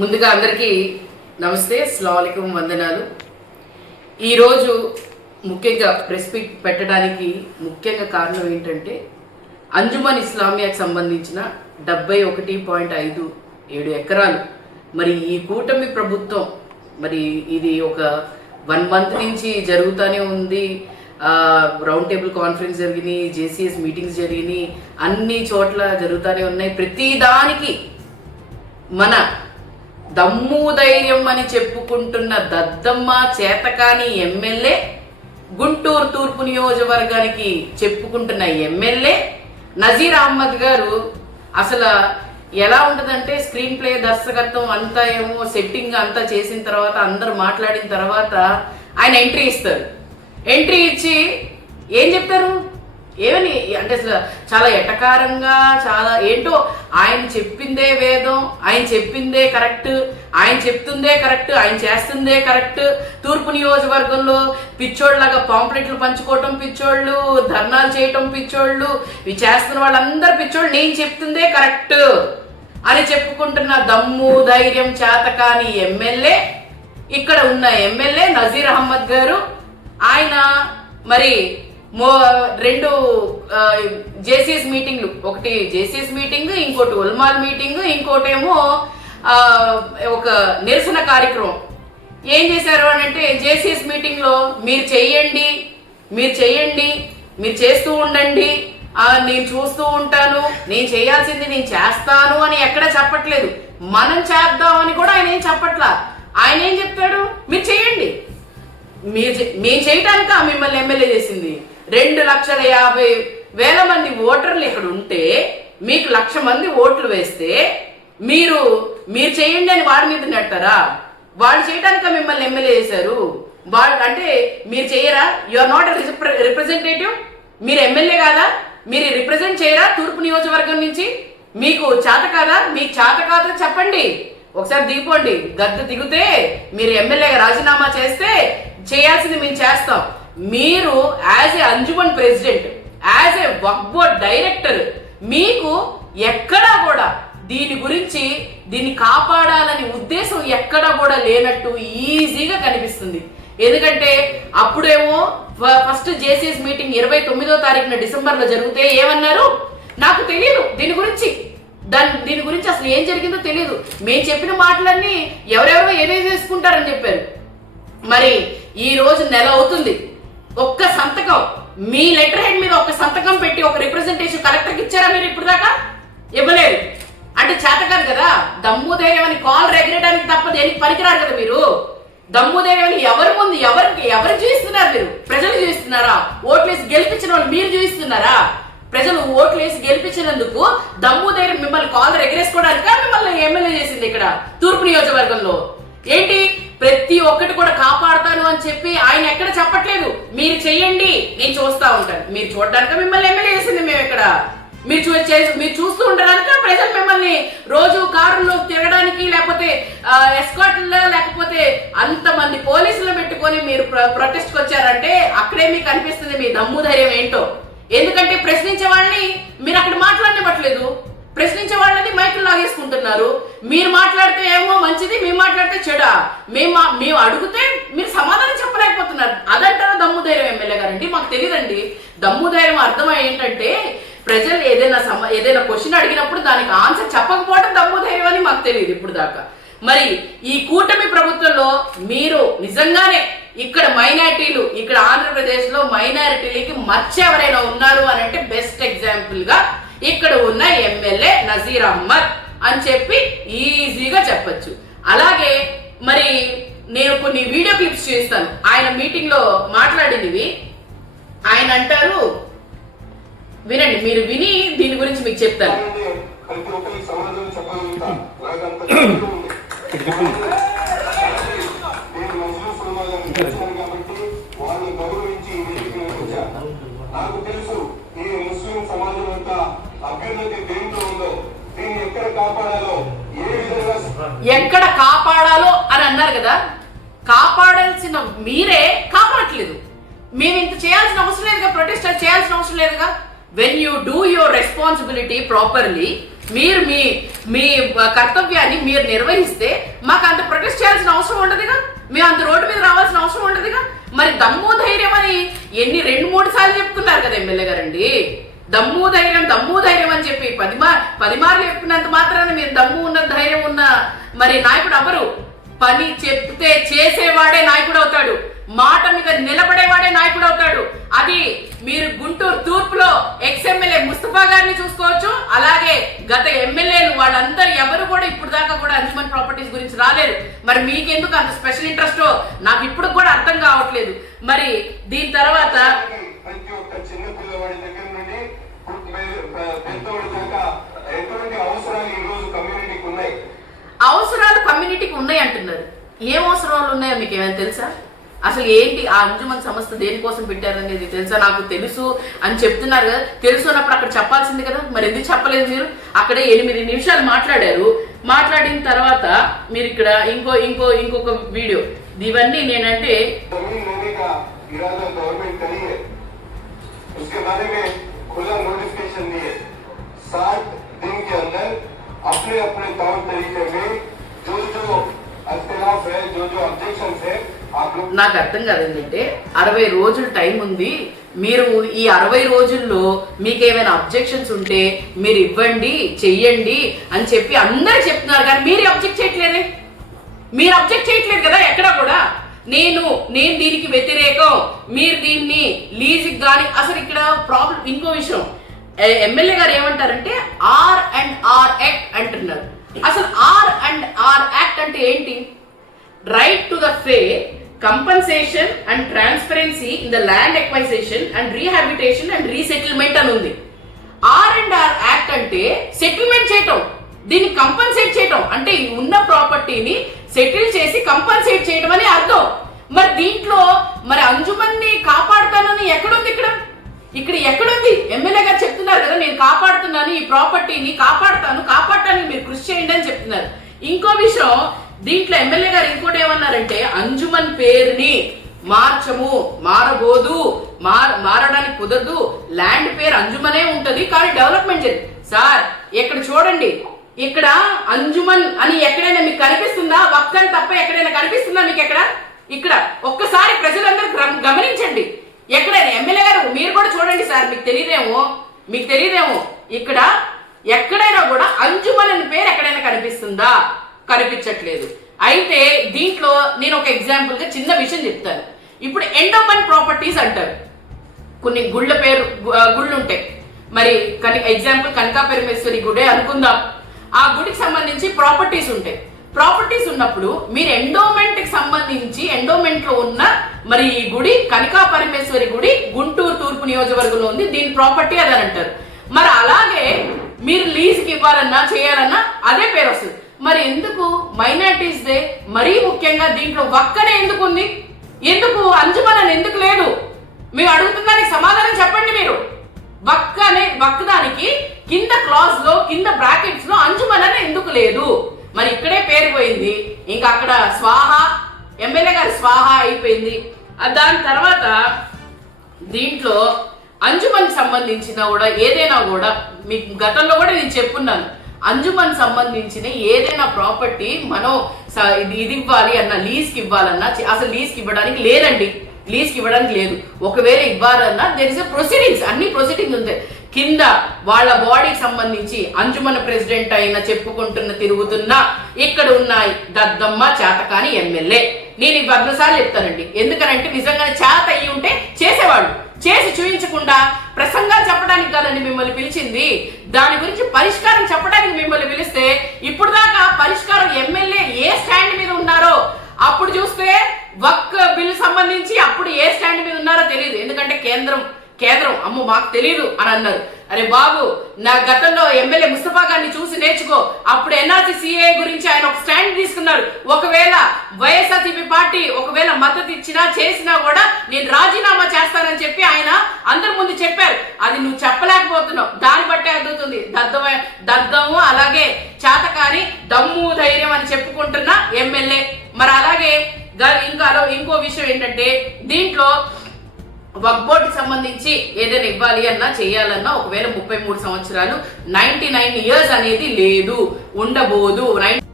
ముందుగా అందరికీ నమస్తే, అస్సలాముఅలైకుం, వందనాలు. ఈరోజు ముఖ్యంగా ప్రెస్ మీట్ పెట్టడానికి ముఖ్యంగా కారణం ఏంటంటే అంజుమన్ ఇస్లామియాకి సంబంధించిన 71.57 ఎకరాలు మరి ఈ కూటమి ప్రభుత్వం మరి ఇది ఒక 1 month నుంచి జరుగుతూనే ఉంది. రౌండ్ టేబుల్ కాన్ఫరెన్స్ జరిగినాయి, జేసీఎస్ మీటింగ్స్ జరిగినాయి, అన్ని చోట్ల జరుగుతూనే ఉన్నాయి. ప్రతి దానికి మన దమ్ము ధైర్యం అని చెప్పుకుంటున్న దద్దమ్మ చేతకాని ఎమ్మెల్యే, గుంటూరు తూర్పు నియోజకవర్గానికి చెప్పుకుంటున్న ఎమ్మెల్యే నజీర్ అహ్మద్ గారు అసలు ఎలా ఉంటుందంటే స్క్రీన్ ప్లే దర్శకత్వం అంతా ఏమో సెట్టింగ్ అంతా చేసిన తర్వాత అందరు మాట్లాడిన తర్వాత ఆయన ఎంట్రీ ఇస్తారు. ఎంట్రీ ఇచ్చి ఏం చెప్తారు, ఏమని అంటే చాలా ఎటకారంగా, చాలా ఏంటో ఆయన చెప్పిందే వేదం, ఆయన చెప్పిందే కరెక్ట్, ఆయన చెప్తుందే కరెక్ట్, ఆయన చేస్తుందే కరెక్ట్. తూర్పు నియోజకవర్గంలో పిచ్చోళ్ళలాగా పాంప్లెట్లు పంచుకోవటం పిచ్చోళ్ళు, ధర్నాలు చేయటం పిచ్చోళ్ళు, ఇవి చేస్తున్న వాళ్ళందరూ పిచ్చోళ్ళు, నేను చెప్తుందే కరెక్ట్ అని చెప్పుకుంటున్న దమ్ము ధైర్యం చేతకాని ఎమ్మెల్యే, ఇక్కడ ఉన్న ఎమ్మెల్యే నజీర్ అహ్మద్ గారు. ఆయన మరి 2 జేసీఎస్ మీటింగ్లు, ఒకటి జేసీఎస్ మీటింగ్, ఇంకోటి ఉల్మాల్ మీటింగ్, ఇంకోటేమో ఒక నిరసన కార్యక్రమం. ఏం చేశారు అని అంటే జేసీఎస్ మీటింగ్లో మీరు చెయ్యండి, మీరు చేస్తూ ఉండండి, నేను చూస్తూ ఉంటాను, నేను చేయాల్సింది నేను చేస్తాను అని ఎక్కడ చెప్పట్లేదు. మనం చేద్దామని కూడా ఆయన ఏం చెప్పట్లా. ఆయన ఏం చెప్తాడు, మీరు చెయ్యండి, మేము చేయటానిక మిమ్మల్ని ఎమ్మెల్యే చేసింది. 2,50,000 మంది ఓటర్లు ఇక్కడ ఉంటే మీకు 1,00,000 మంది ఓట్లు వేస్తే మీరు చేయండి అని వాడి మీద నెడతారా? వాళ్ళు చేయటానిక మిమ్మల్ని ఎమ్మెల్యే చేశారు. వాళ్ళు అంటే మీరు చేయరా? You are not representative. మీరు ఎమ్మెల్యే కాదా? మీరు రిప్రజెంట్ చేయరా తూర్పు నియోజకవర్గం నుంచి? మీకు చేత కాదా? మీకు చేత కాదా చెప్పండి, ఒకసారి దిగిపోండి. గద్దె దిగితే మీరు ఎమ్మెల్యేగా రాజీనామా చేస్తే చేయాల్సింది మేము చేస్తాం. మీరు యాజ్ ఏ అంజుమన్ president, as a Waqf board director, మీకు ఎక్కడా కూడా దీని గురించి, దీన్ని కాపాడాలని ఉద్దేశం ఎక్కడా కూడా లేనట్టు ఈజీగా కనిపిస్తుంది. ఎందుకంటే అప్పుడేమో ఫస్ట్ జేసీఎస్ మీటింగ్ 29వ తారీఖున డిసెంబర్లో జరిగితే ఏమన్నారు, నాకు తెలియదు దీని గురించి అసలు ఏం జరిగిందో తెలియదు, మేము చెప్పిన మాటలన్నీ ఎవరెవరో ఏదో చేసుకుంటారని చెప్పారు. మరి ఈ రోజు నెల అవుతుంది, ఒక్క సంతకం, మీ లెటర్ హెడ్ మీద ఒక సంతకం పెట్టి ఒక రిప్రజెంటేషన్ కలెక్టర్కి ఇచ్చారా మీరు ఇప్పుడు దాకా? ఇవ్వలేదు. అంటే చేతకాదు కదా, దమ్ము ధైర్యం అని కాల్ ఎగరేయడానికి తప్ప దేనికి పనికిరారు కదా మీరు. దమ్ము ధైర్యం అని ఎవరి ముందు ఎవరు చూపిస్తున్నారు? మీరు ప్రజలు చూపిస్తున్నారా? ఓట్లేసి గెలిపించిన వాళ్ళు మీరు చూపిస్తున్నారా? ప్రజలు ఓట్లేసి గెలిపించినందుకు దమ్ము ధైర్యం మిమ్మల్ని కాలర్ ఎగరేసుకోవడానిక మిమ్మల్ని ఎమ్మెల్యే చేసింది ఇక్కడ తూర్పు నియోజకవర్గంలో? ఏంటి ప్రతి ఒక్కటి కూడా కాపాడుతాను అని చెప్పి ఆయన ఎక్కడ చెప్పట్లేదు. మీరు చెయ్యండి, నేను చూస్తా ఉంటాను. మీరు చూడడానికి మిమ్మల్ని ఎమ్మెల్యే చేసింది మేము ఇక్కడ. మీరు చూస్తూ ఉండడానికి ప్రజలు మిమ్మల్ని రోజు కారులో తిరగడానికి, లేకపోతే ఎస్కాట్లో, లేకపోతే అంతమంది పోలీసులు పెట్టుకొని మీరు ప్రొటెస్ట్కి వచ్చారంటే అక్కడే మీకు అనిపిస్తుంది మీ దమ్ము ధైర్యం ఏంటో. ఎందుకంటే ప్రశ్నించే వాళ్ళని మీరు అక్కడ మాట్లాడనివ్వట్లేదు, ప్రశ్నించే వాళ్ళని మైకులు లాగేసుకుంటున్నారు. మీరు మాట్లాడితే ఏమో మంచిది, మేము మాట్లాడితే చెడా. మేము అడిగితే మీరు సమాధానం చెప్పలేకపోతున్నారు. అదంటారా దమ్ము ధైర్యం ఎమ్మెల్యే గారండి? మాకు తెలియదండి. దమ్ము ధైర్యం అర్థం ఏంటంటే ప్రజలు ఏదైనా క్వశ్చన్ అడిగినప్పుడు దానికి ఆన్సర్ చెప్పకపోవడం దమ్ము ధైర్యం అని మాకు తెలియదు ఇప్పుడు దాకా. మరి ఈ కూటమి ప్రభుత్వంలో మీరు నిజంగానే ఇక్కడ మైనారిటీలు, ఇక్కడ ఆంధ్రప్రదేశ్లో మైనారిటీలకి మచ్చ ఎవరైనా ఉన్నారు అని అంటే బెస్ట్ ఎగ్జాంపుల్ గా ఇక్కడ ఉన్న ఎమ్మెల్యే నజీర్ అహ్మద్ అని చెప్పి ఈజీగా చెప్పచ్చు. అలాగే మరి నేను కొన్ని వీడియో క్లిప్స్ చూస్తాను ఆయన మీటింగ్ లో మాట్లాడినవి. ఆయన అంటారు, వినండి, మీరు విని దీని గురించి మీకు చెప్తాను. నాకు తెలుసు ఈ ముస్లిం సమాజం యొక్క అభ్యున్నతి దేంట్లో ఉందో, దీన్ని ఎక్కడ కాపాడాలో, ఏ విధంగా ఎక్కడ కాపాడాలో అని అన్నారు కదా. కాపాడాల్సిన మీరే కాపాడట్లేదు. మేము ఇంత చేయాల్సిన అవసరం లేదుగా, ప్రొటెస్ట్ చేయాల్సిన అవసరం లేదుగా. When you do your responsibility properly, మీరు మీ మీ కర్తవ్యాన్ని మీరు నిర్వహిస్తే మాకు అంత ప్రొటెస్ట్ చేయాల్సిన అవసరం ఉండదుగా, మేము అంత రోడ్డు మీద రావాల్సిన అవసరం ఉండదుగా. మరి దమ్ము ధైర్యం అని 2-3 సార్లు చెప్పుకున్నారు కదా ఎమ్మెల్యే గారండి. దమ్ము ధైర్యం అని చెప్పి 10 మార్లు చెప్పుకున్నంత మాత్రాన మీరు దమ్ము ఉన్న ధైర్యం ఉన్న మరి నాయకుడు అవ్వరు. పని చెప్తే చేసేవాడే నాయకుడు అవుతాడు, మాట మీద నిలబడేవాడే నాయకుడు అవుతాడు. అది మీరు గుంటూరు తూర్పులో ఎమ్మెల్యే ముస్తఫా గారిని చూసుకోవచ్చు, అలాగే గత ఎమ్మెల్యేలు వాళ్ళందరూ ఎవరు కూడా ఇప్పుడు దాకా కూడా అంజుమన్ ప్రాపర్టీస్ గురించి రాలేరు. మరి మీకెందుకు అంత స్పెషల్ ఇంట్రెస్ట్ నాకు ఇప్పుడు కూడా అర్థం కావట్లేదు. మరి దీని తర్వాత ప్రతి ఒక్క చిన్న పిల్లవాడి దగ్గర నుండి పెద్దవాడి దాకా ఎటువంటి అవసరాలు ఈ రోజు కమ్యూనిటీకి ఉన్నాయి. అవసరాలు కమ్యూనిటీకి ఉన్నాయి అంటున్నారు. ఏం అవసరాలు ఉన్నాయో మీకు ఏమైనా తెలుసా? అసలు ఏంటి ఆ అంజుమన్ సంస్థ దేనికోసం పెట్టారనేది తెలుసా? నాకు తెలుసు అని చెప్తున్నారు కదా, తెలుసు అన్నప్పుడు అక్కడ చెప్పాల్సింది కదా, మరి ఎందుకు చెప్పలేదు మీరు? అక్కడే 8 నిమిషాలు మాట్లాడారు. మాట్లాడిన తర్వాత మీరు ఇక్కడ ఇంకొక వీడియో, ఇవన్నీ నేనంటే उसके बारे में खुला नोटिफिकेशन दिए 60 दिन के अंदर अपने अपने तौर तरीके में जो अख्तिलाफ है, जो ऑब्जेक्शन है आप लोग. నాకు అర్థం కాదంటే 60 రోజులు టైం ఉంది, మీరు ఈ 60 రోజుల్లో మీకు ఏమైనా అబ్జెక్షన్స్ ఉంటే మీరు ఇవ్వండి చెయ్యండి అని చెప్పి అందరూ చెప్తున్నారు, కానీ మీరు అబ్జెక్ట్ చేయట్లేదే. మీరు అబ్జెక్ట్ చేయట్లేదు కదా ఎక్కడా కూడా. నేను దీనికి వ్యతిరేకం, మీరు దీన్ని లీజ్కి కానీ. అసలు ఇక్కడ ప్రాబ్లం ఇంకో విషయం, ఎమ్మెల్యే గారు ఏమంటారంటే R&R యాక్ట్ అంటున్నారు. అసలు R&R యాక్ట్ అంటే ఏంటి? Right to the fair, compensation and transparency in the land acquisition and rehabilitation and resettlement అని ఉంది. R&R యాక్ట్ అంటే సెటిల్మెంట్ చేయటం, దీన్ని కంపన్సేట్ చేయటం, అంటే ఉన్న ప్రాపర్టీని సెటిల్ చేసి కంపన్సేట్ చేయడం అని అర్థం. మరి దీంట్లో మరి అంజుమన్ని కాపాడుతానని ఎక్కడుంది? ఇక్కడ ఎక్కడుంది? ఎమ్మెల్యే గారు చెప్తున్నారు కదా, నేను కాపాడుతున్నాను, ఈ ప్రాపర్టీని కాపాడటానికి మీరు కృషి చేయండి అని చెప్తున్నారు. ఇంకో విషయం దీంట్లో ఎమ్మెల్యే గారు ఇంకోటి ఏమన్నారంటే, అంజుమన్ పేరుని మారబోదు, మారడానికి కుదరదు, ల్యాండ్ పేరు అంజుమనే ఉంటది కానీ డెవలప్మెంట్ చేయండి. సార్ ఇక్కడ చూడండి, ఇక్కడ అంజుమన్ అని ఎక్కడైనా మీకు కనిపిస్తుందా? వక్కని తప్ప ఎక్కడైనా కనిపిస్తుందా మీకు? ఇక్కడ ఒక్కసారి ప్రజలందరూ గమనించండి. ఎక్కడైనా ఎమ్మెల్యే గారు మీరు కూడా చూడండి సార్, మీకు తెలియదేమో ఇక్కడ ఎక్కడైనా కూడా అంజుమన్ అని పేరు ఎక్కడైనా కనిపిస్తుందా? కనిపించట్లేదు. అయితే దీంట్లో నేను ఒక ఎగ్జాంపుల్ గా చిన్న విషయం చెప్తాను. ఇప్పుడు ఎండోమెంట్ ప్రాపర్టీస్ అంటారు, కొన్ని గుళ్ళు ఉంటాయి. మరి ఎగ్జాంపుల్ కనకాపరమేశ్వరి గుడే అనుకుందాం, ఆ గుడికి సంబంధించి ప్రాపర్టీస్ ఉంటాయి. ప్రాపర్టీస్ ఉన్నప్పుడు మీరు ఎండోమెంట్ కి సంబంధించి ఎండోమెంట్ లో ఉన్న మరి ఈ గుడి కనకాపరమేశ్వరి గుడి గుంటూరు తూర్పు నియోజకవర్గంలో ఉంది, దీని ప్రాపర్టీ అని అంటారు. మరి అలాగే మీరు లీజ్ కి ఇవ్వాలన్నా చేయాలన్నా అదే పేరు వస్తుంది. మరి ఎందుకు మైనారిటీస్ డే మరీ ముఖ్యంగా దీంట్లో వక్కనే ఎందుకు ఉంది? ఎందుకు అంజుమన్ అని ఎందుకు లేదు? మేము అడుగుతున్న దానికి సమాధానం చెప్పండి. మీరు వక్కదానికి కింద క్లాజ్ లో కింద బ్రాకెట్స్ లో అంజుమన్ అని ఎందుకు లేదు? మరి ఇక్కడే పేరు పోయింది, ఇంకా అక్కడ స్వాహ, ఎమ్మెల్యే గారి స్వాహ అయిపోయింది. దాని తర్వాత దీంట్లో అంజుమన్ సంబంధించిన కూడా ఏదైనా కూడా మీకు గతంలో కూడా నేను చెప్పున్నాను, అంజుమన్ సంబంధించిన ఏదైనా ప్రాపర్టీ మనం ఇది ఇవ్వాలి అన్న, లీజ్కి ఇవ్వాలన్నా అసలు లీజ్కి ఇవ్వడానికి లేదండి, లీజ్కి ఇవ్వడానికి లేదు. ఒకవేళ ఇవ్వాలన్నా దెర్ ఇస్ ప్రొసీడింగ్స్, అన్ని ప్రొసీడింగ్స్ ఉంటాయి. కింద వాళ్ళ బాడీకి సంబంధించి అంజుమన్ ప్రెసిడెంట్ అయిన తిరుగుతున్న ఇక్కడ ఉన్నాయి దద్దమ్మ చేతకాని ఎమ్మెల్యే. నేను ఈ 100 సార్లు చెప్తానండి, ఎందుకనంటే నిజంగానే చేత అయ్యి ఉంటే చేసేవాళ్ళు, చేసి చూపించకుండా ప్రసంగాలు చెప్పడానికి కాదండి మిమ్మల్ని పిలిచింది, దాని గురించి పరిష్కారం చెప్పడానికి మిమ్మల్ని పిలిస్తే ఇప్పుడు దాకా పరిష్కారం ఎమ్మెల్యే ఏ స్టాండ్ మీద ఉన్నారో అప్పుడు చూస్తే వక్ బిల్ సంబంధించి అప్పుడు ఏ స్టాండ్ మీద ఉన్నారో తెలియదు. ఎందుకంటే కేంద్రం అమ్మో మాకు తెలియదు అని అన్నారు. అరే బాబు, నా గతంలో ఎమ్మెల్యే ముస్తఫా గారిని చూసి నేర్చుకో. అప్పుడు ఎన్ఆర్సీ సిఏ గురించి ఆయన ఒక స్టాండ్ తీసుకున్నారు. ఒకవేళ వైఎస్ఆర్సీపీ పార్టీ ఒకవేళ మద్దతు ఇచ్చినా చేసినా కూడా నేను రాజీనామా చేస్తానని చెప్పి ఆయన అందరి ముందు చెప్పారు. అది నువ్వు చెప్పలేకపోతున్నావు, దాన్ని బట్టే అర్థవుతుంది దద్దము అలాగే చేతకాని దమ్ము ధైర్యం అని చెప్పుకుంటున్న ఎమ్మెల్యే. మరి అలాగే ఇంకో విషయం ఏంటంటే దీంట్లో వక్ఫ్ బోర్డుకి సంబంధించి ఏదైనా ఇవ్వాలి అన్నా చేయాలన్నా ఒకవేళ 33 సంవత్సరాలు 99 years అనేది లేదు, ఉండబోదు.